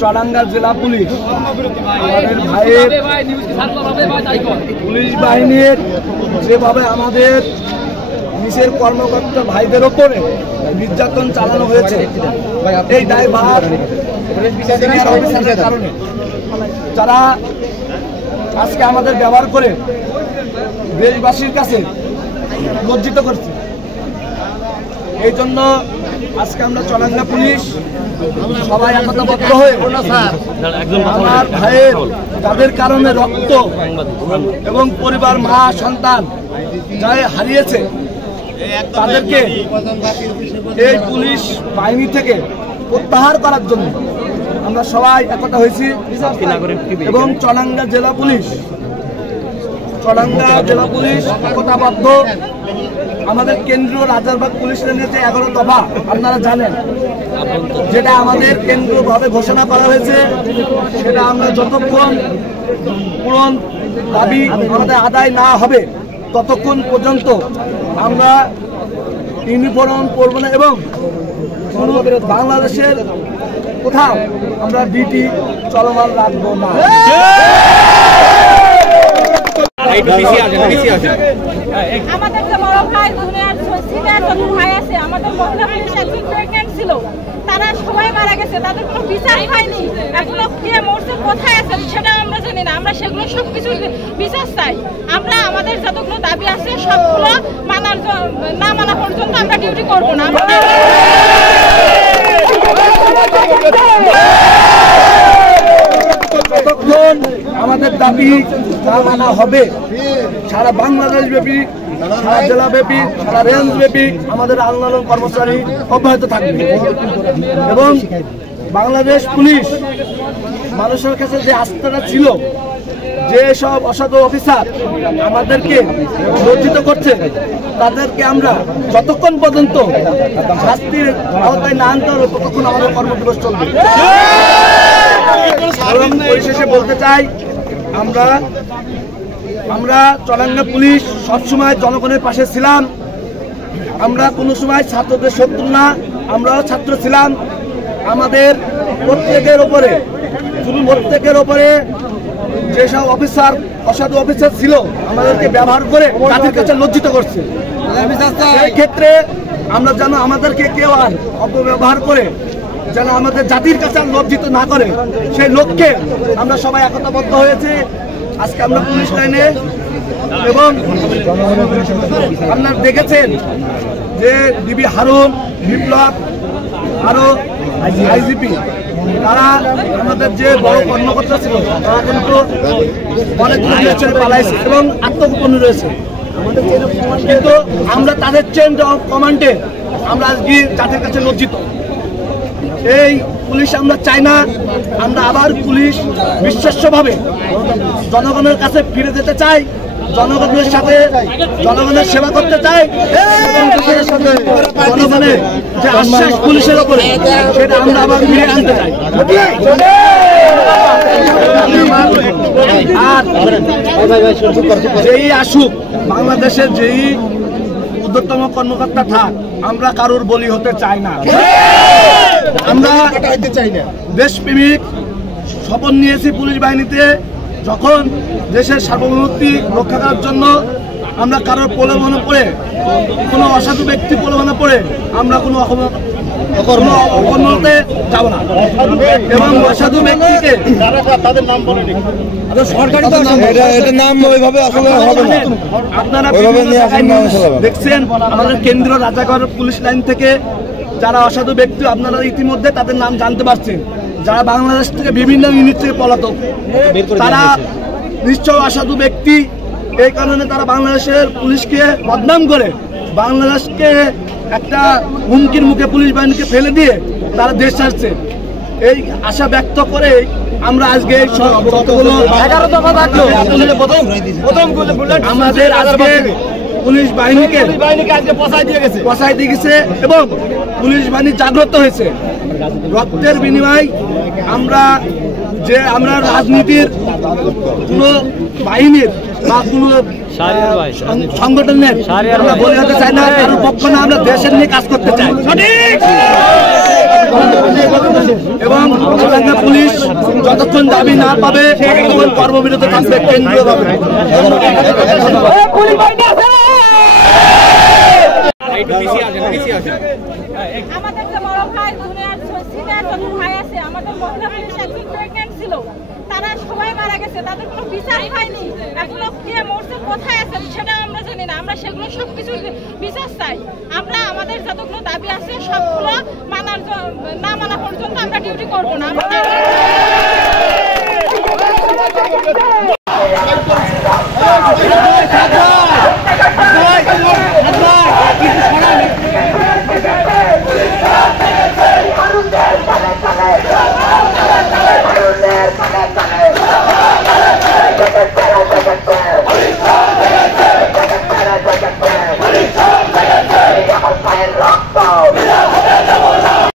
চুয়াডাঙ্গা জেলা পুলিশ আমাদের ভাইয়ের পুলিশ বাহিনীর যেভাবে আমাদের পুলিশের কর্মকর্তা ভাইদের ওপরে নির্যাতন চালানো হয়েছে, এই দায়ভার কারণে যারা আজকে আমাদের ব্যবহার করে দেশবাসীর কাছে লজ্জিত করছে। এই জন্য আজকে আমরা চুয়াডাঙ্গা পুলিশ সবাই একতাবদ্ধ হয়ে আমার ভাইয়ের যাদের কারণে রক্ত এবং পরিবার, মা, সন্তান যারা হারিয়েছে তাদেরকে এই পুলিশ বাহিনী থেকে প্রত্যাহার করার জন্য আমরা সবাই একতা হয়েছি এবং চুয়াডাঙ্গা জেলা পুলিশ একতাবদ্ধ। আমাদের কেন্দ্রীয় রাজারবাগ পুলিশ লাইনের যে 11 দফা আপনারা জানেন, যেটা আমাদের কেন্দ্রীয়ভাবে ঘোষণা করা হয়েছে, সেটা আমরা যতক্ষণ পূরণ দাবি আমাদের আদায় না হবে ততক্ষণ পর্যন্ত আমরা ইউনিফর্ম পরব না এবং বাংলাদেশের কোথাও আমরা ডিউটি চলমান রাখবো না। আমাদের যে বড় ভাই দুনিয়ার সিনিয়র যত ভাই আছে, আমাদের মহিলা পুলিশ একজন প্রেগন্যান্ট ছিল, তারা সবাই মারা গেছে, তাদের কোনো বিচার হয়নি। এগুলো কে মরছে, কোথায় আছে সেটা আমরা জানি না। আমরা সেগুলো সবকিছু বিচার চাই। আমরা আমাদের যতগুলো দাবি আছে সবগুলো না মানা পর্যন্ত আমরা ডিউটি করবো না। যতক্ষণ আমাদের দাবি না মানা হবে, সারা বাংলাদেশ ব্যাপী, সারা জেলা ব্যাপী, সারা রেঞ্জ ব্যাপী আমাদের আন্দোলন কর্মচারী অব্যাহত থাকবে এবং বাংলাদেশ পুলিশ মানুষের কাছে যে আস্থাটা ছিল, যে সব অসাধু অফিসার আমাদেরকে লজ্জিত করছে, তাদেরকে আমরা যতক্ষণ পর্যন্ত শাস্তির আওতায় না আনতে হবে ততক্ষণ আমাদের কর্মদিবস চলবে। এবং পরিশেষে বলতে চাই, আমরা চুয়াডাঙ্গা পুলিশ সবসময় জনগণের পাশে ছিলাম। আমরা কোনো সময় ছাত্রদের শত্রু না, আমরাও ছাত্র ছিলাম। আমাদের প্রত্যেকের ওপরে যেসব অফিসার, অসাধু অফিসার ছিল, আমাদেরকে ব্যবহার করে তাদের কাছে লজ্জিত করছে। সেই ক্ষেত্রে আমরা যেন আমাদেরকে কেউ আর অপব্যবহার করে যেন আমাদের জাতির কাছে লজ্জিত না করে, সেই লক্ষ্যে আমরা সবাই একতাবদ্ধ হয়েছে আজকে আমরা পুলিশ লাইনে। এবং আপনারা দেখেছেন যে ডিবি হারুন, বিপ্লব, আরো আইজিপি, তারা আমাদের যে বড় কর্মকর্তা ছিল, তারা কিন্তু অনেকগুলো পালাইছে এবং আত্মগোপনে রয়েছে। কিন্তু আমরা তাদের চেঞ্জ অফ কমান্ডে আমরা আজকে জাতির কাছে লজ্জিত। এই পুলিশ আমরা চাই না। আমরা আবার পুলিশ বিশ্বাস্যভাবে জনগণের কাছে ফিরে যেতে চাই, জনগণের সাথে জনগণের সেবা করতে চাই, জনগণের যে আশ্বাস পুলিশের ওপরে সেটা আমরা আবার ফিরে আনতে চাই। আর যেই আসুক, বাংলাদেশের যেই উদ্যোগতম কর্মকর্তা থাক, আমরা কারোর বলি হতে চাই না। আমরা দেশপ্রেমিক শপথ নিয়েছি পুলিশ বাহিনীতে, যখন দেশের সার্বভৌমত্ব রক্ষা করার জন্য আমরা কারোর প্রলোভনে পড়ে, কোনো অসাধু ব্যক্তি প্রলোভনে পড়ে আমরা কোনো অকর্মতে যাব না। এবং অসাধু ব্যক্তিকে আপনারা দেখছেন আমাদের কেন্দ্রীয় রাজাগড় পুলিশ লাইন থেকে যারা অসাধু ব্যক্তি, আপনারা ইতিমধ্যে তাদের নাম জানতে পারছেন, যারা বাংলাদেশ থেকে বিভিন্ন ইউনিট থেকে পলাতক, তারা নিশ্চয় অসাধু ব্যক্তি। এই কারণে তারা বাংলাদেশের পুলিশকে বদনাম করে বাংলাদেশকে একটা হুমকির মুখে পুলিশ বাহিনীকে ফেলে দিয়ে তারা দেশ ছাড়ছে। এই আশা ব্যক্ত করে আমরা আজকে আমাদের আজকে পুলিশ বাহিনীকে পছাই দিয়ে গেছে এবং পুলিশ বাহিনী জাগ্রত হয়েছে। রক্তের বিনিময় আমরা রাজনীতির কোন বাহিনীর বা কোন সংগঠনের আমরা বলে হতে চাই না, কারোর পক্ষ না, আমরা দেশের নিয়ে কাজ করতে চাই। সঠিক। এবং চুয়াডাঙ্গা পুলিশ যতক্ষণ দাবি না পাবে ততক্ষণ কর্মবিরতি থাকবে কেন্দ্রীয়ভাবে। আমাদের যে বড় ভাই দুনিয়ার সিনিয়র যত ভাই আছে, আমাদের মহিলা পুলিশ একজন প্রেগন্যান্ট ছিল, তারা সবাই মারা গেছে, তাদের কোনো বিচার হয়নি। এখনো কে মরছে, কোথায় আছে সেটা আমরা জানি না। আমরা সেগুলো সবকিছু বিচার চাই। আমরা আমাদের যতগুলো দাবি আছে সবগুলো না মানা পর্যন্ত আমরা ডিউটি করবো না।